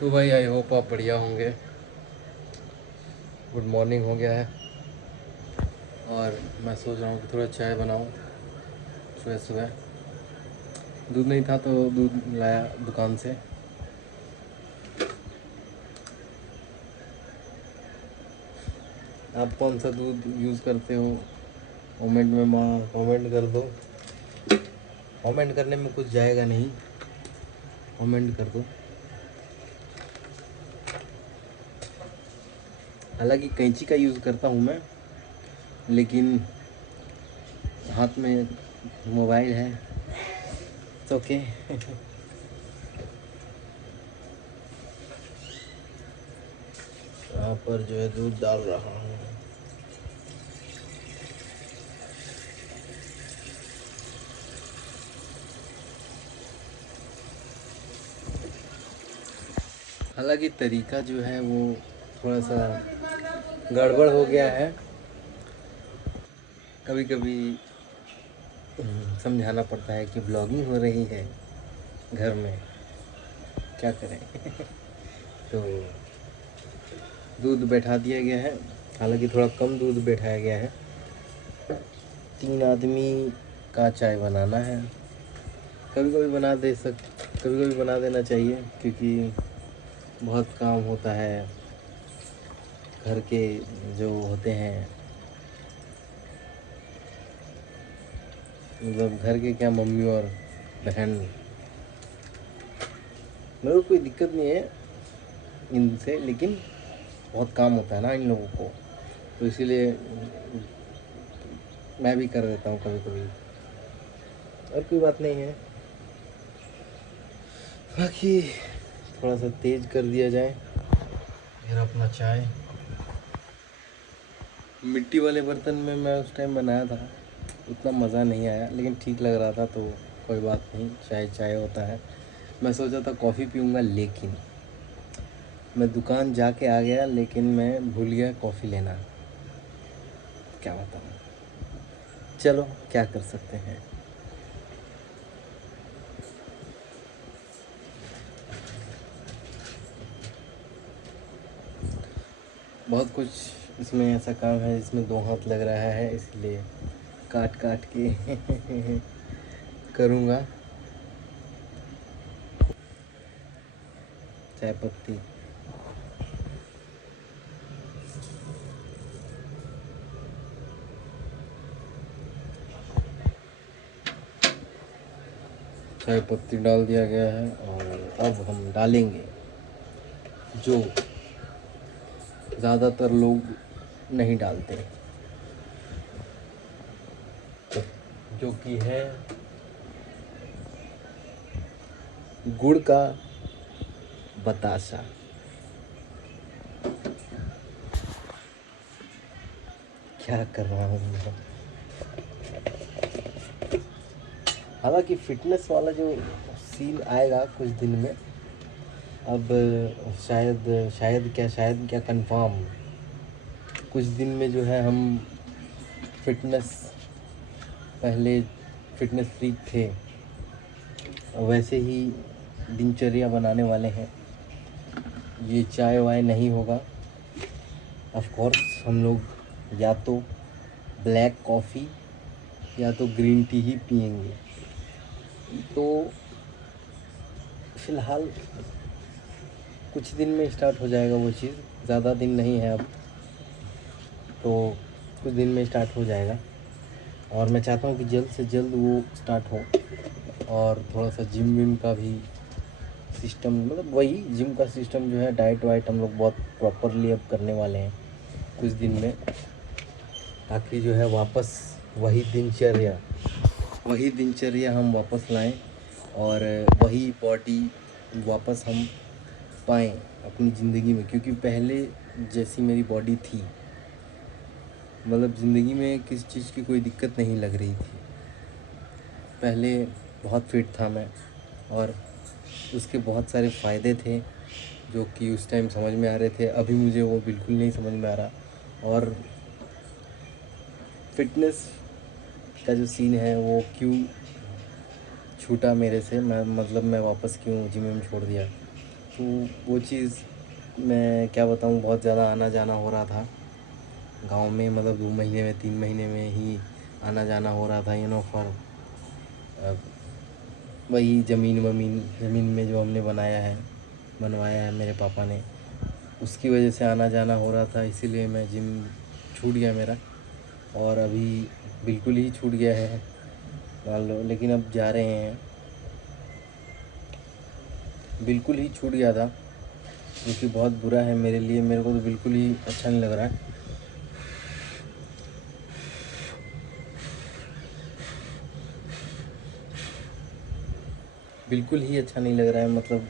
तो भाई I hope आप बढ़िया होंगे। गुड मॉर्निंग हो गया है और मैं सोच रहा हूँ कि थोड़ा चाय बनाऊँ सुबह सुबह। दूध नहीं था तो दूध लाया दुकान से। आप कौन सा दूध यूज़ करते हो कमेंट में कमेंट कर दो। कमेंट करने में कुछ जाएगा नहीं, कमेंट कर दो। हालांकि कैंची का यूज़ करता हूँ मैं, लेकिन हाथ में मोबाइल है तो ओके। यहाँ पर जो है दूध डाल रहा हूँ। हालांकि तरीका जो है वो थोड़ा सा गड़बड़ हो गया है। कभी कभी समझाना पड़ता है कि ब्लॉगिंग हो रही है घर में, क्या करें। तो दूध बैठा दिया गया है, हालांकि थोड़ा कम दूध बैठाया गया है। 3 आदमी का चाय बनाना है। कभी कभी कभी कभी बना देना चाहिए, क्योंकि बहुत काम होता है घर के जो होते हैं, मतलब घर के क्या, मम्मी और बहन। मेरे को कोई दिक्कत नहीं है इनसे, लेकिन बहुत काम होता है ना इन लोगों को, तो इसीलिए मैं भी कर देता हूँ कभी कभी। और कोई बात नहीं है। बाकी थोड़ा सा तेज़ कर दिया जाए। फिर अपना चाय मिट्टी वाले बर्तन में मैं उस टाइम बनाया था, उतना मज़ा नहीं आया, लेकिन ठीक लग रहा था, तो कोई बात नहीं, चाय चाय होता है। मैं सोचा था कॉफ़ी पीऊँगा, लेकिन मैं दुकान जाके आ गया, लेकिन मैं भूल गया कॉफ़ी लेना। क्या बताऊँ, चलो क्या कर सकते हैं। बहुत कुछ इसमें ऐसा काम है जिसमें 2 हाथ लग रहा है, इसलिए काट काट के करूँगा। चाय पत्ती, चाय पत्ती डाल दिया गया है, और अब हम डालेंगे जो ज़्यादातर लोग नहीं डालते, जो कि है गुड़ का बतासा। क्या कर रहा हूँ मैं। हालांकि फिटनेस वाला जो सीन आएगा कुछ दिन में, अब शायद शायद क्या कंफर्म कुछ दिन में जो है हम फिटनेस, पहले फिटनेस फ्रीक थे वैसे ही दिनचर्या बनाने वाले हैं। ये चाय वाय नहीं होगा। ऑफ कोर्स हम लोग या तो ब्लैक कॉफ़ी या तो ग्रीन टी ही पियेंगे। तो फ़िलहाल कुछ दिन में स्टार्ट हो जाएगा वो चीज़, ज़्यादा दिन नहीं है अब, तो कुछ दिन में स्टार्ट हो जाएगा। और मैं चाहता हूँ कि जल्द से जल्द वो स्टार्ट हो। और थोड़ा सा जिम विम का भी सिस्टम, मतलब वही जिम का सिस्टम जो है, डाइट वाइट हम लोग बहुत प्रॉपरली अब करने वाले हैं कुछ दिन में, ताकि जो है वापस वही दिनचर्या हम वापस लाएं, और वही बॉडी वापस हम पाएँ अपनी ज़िंदगी में। क्योंकि पहले जैसी मेरी बॉडी थी, मतलब ज़िंदगी में किसी चीज़ की कोई दिक्कत नहीं लग रही थी। पहले बहुत फिट था मैं, और उसके बहुत सारे फ़ायदे थे जो कि उस टाइम समझ में आ रहे थे। अभी मुझे वो बिल्कुल नहीं समझ में आ रहा। और फिटनेस का जो सीन है वो क्यों छूटा मेरे से, मैं वापस क्यों जिम में छोड़ दिया, तो वो चीज़ मैं क्या बताऊँ, बहुत ज़्यादा आना जाना हो रहा था गांव में, मतलब 2 महीने में 3 महीने में ही आना जाना हो रहा था, फॉर वही ज़मीन में जो हमने बनवाया है मेरे पापा ने, उसकी वजह से आना जाना हो रहा था, इसीलिए मैं जिम छूट गया मेरा। और अभी बिल्कुल ही छूट गया है मान लो, लेकिन अब जा रहे हैं। बिल्कुल ही छूट गया था, जो कि बहुत बुरा है मेरे लिए, मेरे को तो बिल्कुल ही अच्छा नहीं लग रहा है। बिल्कुल ही अच्छा नहीं लग रहा है, मतलब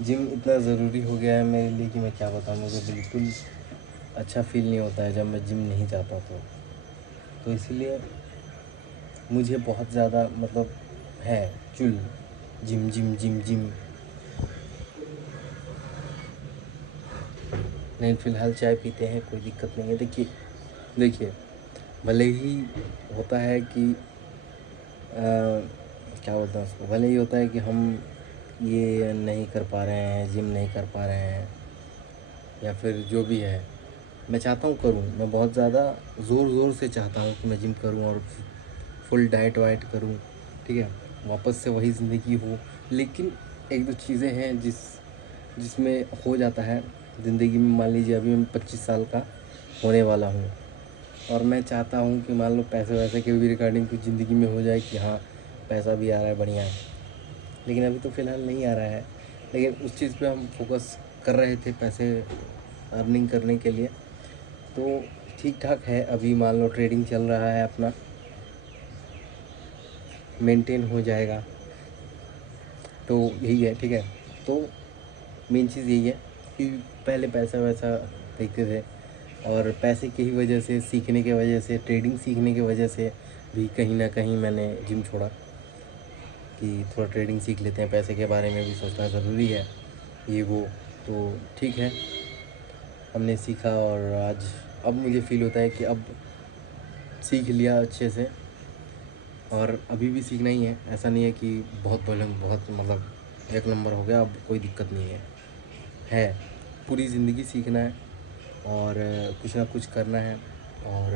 जिम इतना ज़रूरी हो गया है मेरे लिए कि मैं क्या बताऊँ, मुझे बिल्कुल अच्छा फील नहीं होता है जब मैं जिम नहीं जाता तो इसीलिए मुझे बहुत ज़्यादा मतलब है चुल जिम जिम जिम जिम। नहीं, फ़िलहाल चाय पीते हैं, कोई दिक्कत नहीं है। देखिए देखिए, भले ही होता है कि क्या बोलते हैं उसको, भले ही होता है कि हम ये नहीं कर पा रहे हैं, जिम नहीं कर पा रहे हैं, या फिर जो भी है, मैं चाहता हूँ करूँ, मैं बहुत ज़्यादा ज़ोर ज़ोर से चाहता हूँ कि मैं जिम करूँ और फुल डाइट वाइट करूँ, ठीक है, वापस से वही ज़िंदगी हो। लेकिन एक दो चीज़ें हैं जिसमें हो जाता है ज़िंदगी में। मान लीजिए अभी मैं 25 साल का होने वाला हूँ, और मैं चाहता हूँ कि मान लो पैसे वैसे के भी रिगार्डिंग कुछ ज़िंदगी में हो जाए कि हाँ पैसा भी आ रहा है बढ़िया, लेकिन अभी तो फ़िलहाल नहीं आ रहा है। लेकिन उस चीज़ पे हम फोकस कर रहे थे पैसे अर्निंग करने के लिए, तो ठीक ठाक है। अभी मान लो ट्रेडिंग चल रहा है अपना, मेंटेन हो जाएगा, तो यही है, ठीक है। तो मेन चीज़ यही है कि पहले पैसा वैसा देखते थे, और पैसे की ही वजह से, सीखने के वजह से, ट्रेडिंग सीखने की वजह से भी कहीं ना कहीं मैंने जिम छोड़ा कि थोड़ा ट्रेडिंग सीख लेते हैं, पैसे के बारे में भी सोचना ज़रूरी है, ये वो। तो ठीक है, हमने सीखा, और आज अब मुझे फ़ील होता है कि अब सीख लिया अच्छे से, और अभी भी सीखना ही है। ऐसा नहीं है कि बहुत पहले बहुत मतलब 1 नंबर हो गया, अब कोई दिक्कत नहीं है पूरी ज़िंदगी सीखना है, और कुछ ना कुछ करना है, और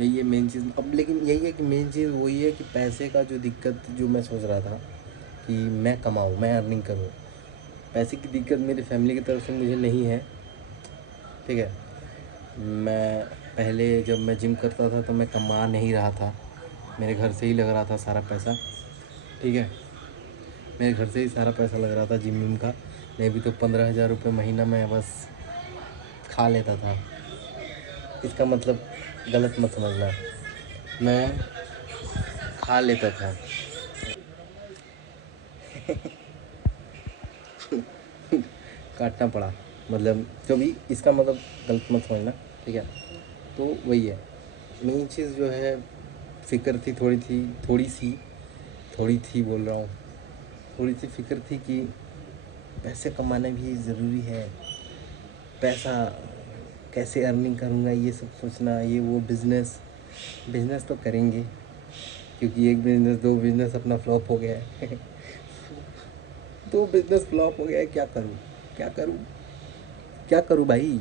यही है मेन चीज़। अब लेकिन यही है कि मेन चीज़ वही है कि पैसे का जो दिक्कत जो मैं सोच रहा था कि मैं कमाऊँ, मैं अर्निंग करूँ, पैसे की दिक्कत मेरी फैमिली की तरफ से मुझे नहीं है, ठीक है। मैं पहले जब मैं जिम करता था तो मैं कमा नहीं रहा था, मेरे घर से ही लग रहा था सारा पैसा, ठीक है, मेरे घर से ही सारा पैसा लग रहा था जिम विम का। नहीं भी तो 15,000 रुपये महीना मैं बस खा लेता था। इसका मतलब गलत मत समझना, मैं खा लेता था। काटना पड़ा, मतलब जो भी, इसका मतलब गलत मत समझना, ठीक है। तो वही है मेन चीज़ जो है, फ़िक्र थी थोड़ी सी बोल रहा हूँ, थोड़ी सी फ़िक्र थी कि पैसे कमाना भी ज़रूरी है, पैसा कैसे अर्निंग करूँगा ये सब सोचना, ये वो। बिज़नेस तो करेंगे, क्योंकि एक बिज़नेस, दो बिज़नेस अपना फ्लॉप हो गया है। दो बिज़नेस फ्लॉप हो गया है, क्या करूँ, क्या करूँ, क्या करूँ भाई।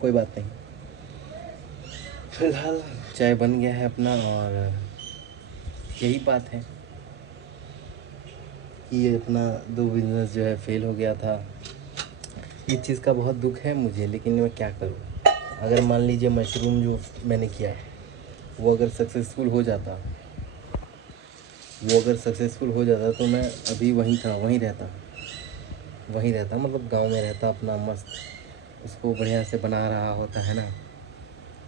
कोई बात नहीं, फिलहाल चाय बन गया है अपना, और यही बात है कि ये अपना दो बिज़नेस जो है फेल हो गया था। इस चीज़ का बहुत दुख है मुझे, लेकिन मैं क्या करूँ। अगर मान लीजिए मशरूम जो मैंने किया वो अगर सक्सेसफुल हो जाता, तो मैं अभी वहीं रहता, मतलब गांव में रहता अपना मस्त, उसको बढ़िया से बना रहा होता है ना,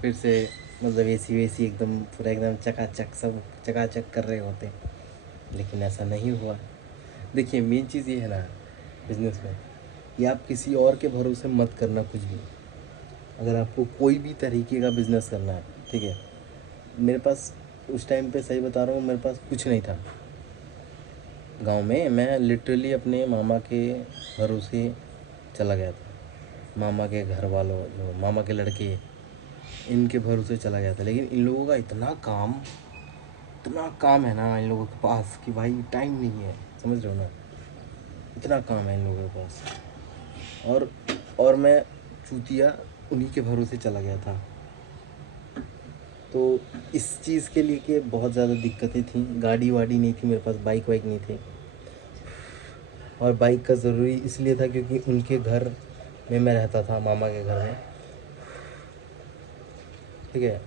फिर से, मतलब एसी वेसी एकदम पूरा एकदम चकाचक, सब चकाचक कर रहे होते। लेकिन ऐसा नहीं हुआ। देखिए मेन चीज़ ये है ना बिज़नेस में, कि आप किसी और के भरोसे मत करना कुछ भी। अगर आपको कोई भी तरीके का बिज़नेस करना है, ठीक है, मेरे पास उस टाइम पे, सही बता रहा हूँ, मेरे पास कुछ नहीं था गांव में। मैं लिटरली अपने मामा के भरोसे चला गया था, मामा के घर वालों, जो मामा के लड़के, इनके भरोसे चला गया था। लेकिन इन लोगों का इतना काम इतना काम है ना इन लोगों के पास कि भाई टाइम नहीं है, समझ रहे हो ना, इतना काम है इन लोगों के पास। और मैं चूतिया उन्हीं के भरोसे चला गया था। तो इस चीज़ के लिए कि बहुत ज़्यादा दिक्कतें थी, गाड़ी वाड़ी नहीं थी मेरे पास, बाइक वाइक नहीं थी। और बाइक का ज़रूरी इसलिए था क्योंकि उनके घर में मैं रहता था, मामा के घर में, ठीक है,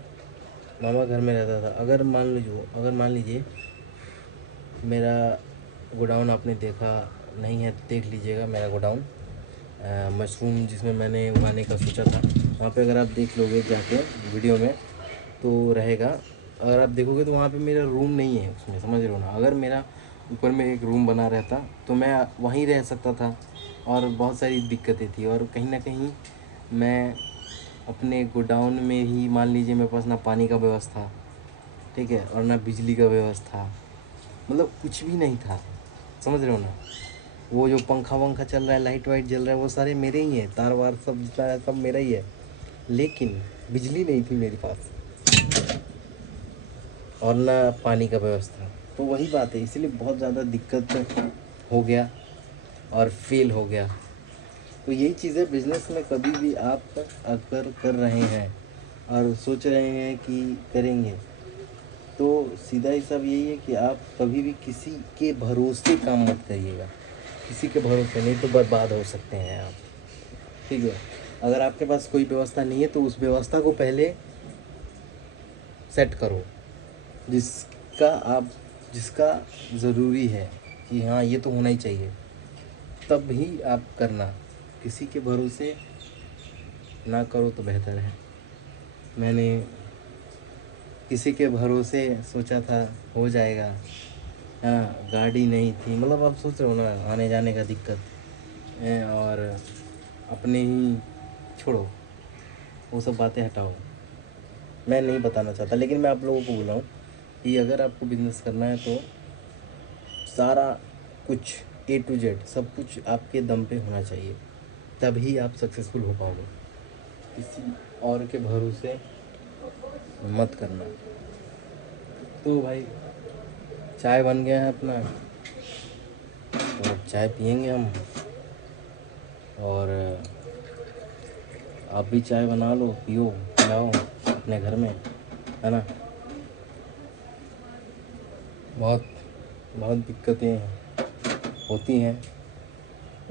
मामा घर में रहता था। अगर मान लीजिए मेरा गोडाउन आपने देखा नहीं है तो देख लीजिएगा मेरा गोडाउन, मशरूम जिसमें मैंने उगाने का सोचा था, वहाँ पे अगर आप देख लोगे जाके वीडियो में तो रहेगा। अगर आप देखोगे तो वहाँ पे मेरा रूम नहीं है उसमें, समझ रहे हो ना। अगर मेरा ऊपर में एक रूम बना रहता तो मैं वहीं रह सकता था। और बहुत सारी दिक्कतें थी, और कहीं ना कहीं मैं अपने गोडाउन में ही, मान लीजिए मेरे पास ना पानी का व्यवस्था, ठीक है, और ना बिजली का व्यवस्था, मतलब कुछ भी नहीं था, समझ रहे हो ना। वो जो पंखा वंखा चल रहा है, लाइट वाइट जल रहा है, वो सारे मेरे ही हैं, तार वार सब जितना है सब मेरा ही है, लेकिन बिजली नहीं थी मेरे पास और ना पानी का व्यवस्था। तो वही बात है, इसीलिए बहुत ज़्यादा दिक्कत हो गया और फेल हो गया। तो यही चीज़ है बिज़नेस में, कभी भी आप अगर कर रहे हैं और सोच रहे हैं कि करेंगे, तो सीधा हिसाब यही है कि आप कभी भी किसी के भरोसे काम मत करिएगा। किसी के भरोसे नहीं तो बर्बाद हो सकते हैं आप, ठीक है। अगर आपके पास कोई व्यवस्था नहीं है तो उस व्यवस्था को पहले सेट करो, जिसका ज़रूरी है कि हाँ ये तो होना ही चाहिए, तब ही आप करना। किसी के भरोसे ना करो तो बेहतर है। मैंने किसी के भरोसे सोचा था हो जाएगा, हाँ, गाड़ी नहीं थी, मतलब आप सोच रहे हो ना, आने जाने का दिक्कत है, और अपने ही छोड़ो, वो सब बातें हटाओ, मैं नहीं बताना चाहता। लेकिन मैं आप लोगों को बोला हूँ कि अगर आपको बिज़नेस करना है तो सारा कुछ A to Z सब कुछ आपके दम पे होना चाहिए, तभी आप सक्सेसफुल हो पाओगे। किसी और के भरोसे मत करना। तो भाई चाय बन गया है अपना, तो चाय पियेंगे हम, और आप भी चाय बना लो, पियो, पिलाओ अपने घर में, है ना। बहुत बहुत दिक्कतें होती हैं,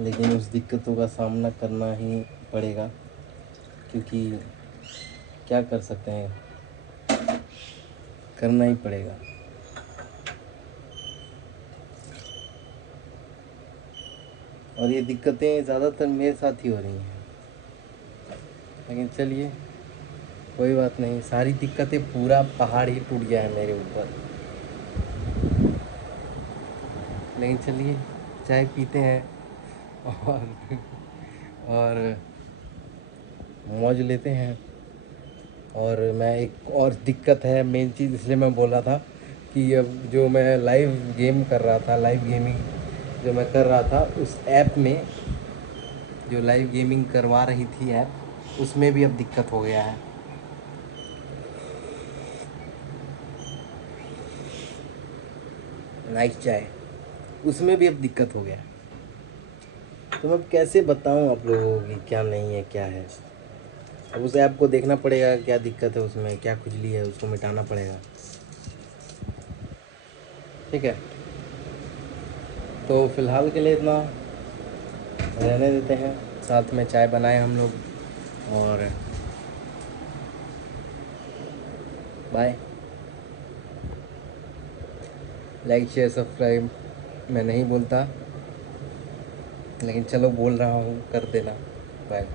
लेकिन उस दिक्कतों का सामना करना ही पड़ेगा, क्योंकि क्या कर सकते हैं, करना ही पड़ेगा। और ये दिक्कतें ज़्यादातर मेरे साथ ही हो रही हैं, लेकिन चलिए कोई बात नहीं, सारी दिक्कतें, पूरा पहाड़ ही टूट गया है मेरे ऊपर। लेकिन चलिए चाय पीते हैं और मौज लेते हैं। और मैं, एक और दिक्कत है, मेन चीज़ इसलिए मैं बोल रहा था कि अब जो मैं लाइव गेम कर रहा था, लाइव गेमिंग जो मैं कर रहा था उस ऐप में, जो लाइव गेमिंग करवा रही थी ऐप, उसमें भी अब दिक्कत हो गया है। नाइस चाय, उसमें भी अब दिक्कत हो गया है। तो मैं कैसे बताऊं आप लोगों को कि क्या नहीं है क्या है। अब उस ऐप को देखना पड़ेगा, क्या दिक्कत है उसमें, क्या खुजली है, उसको मिटाना पड़ेगा, ठीक है। तो फ़िलहाल के लिए इतना रहने देते हैं, साथ में चाय बनाए हम लोग, और बाय। लाइक शेयर सब्सक्राइब मैं नहीं बोलता, लेकिन चलो बोल रहा हूँ, कर देना। बाय।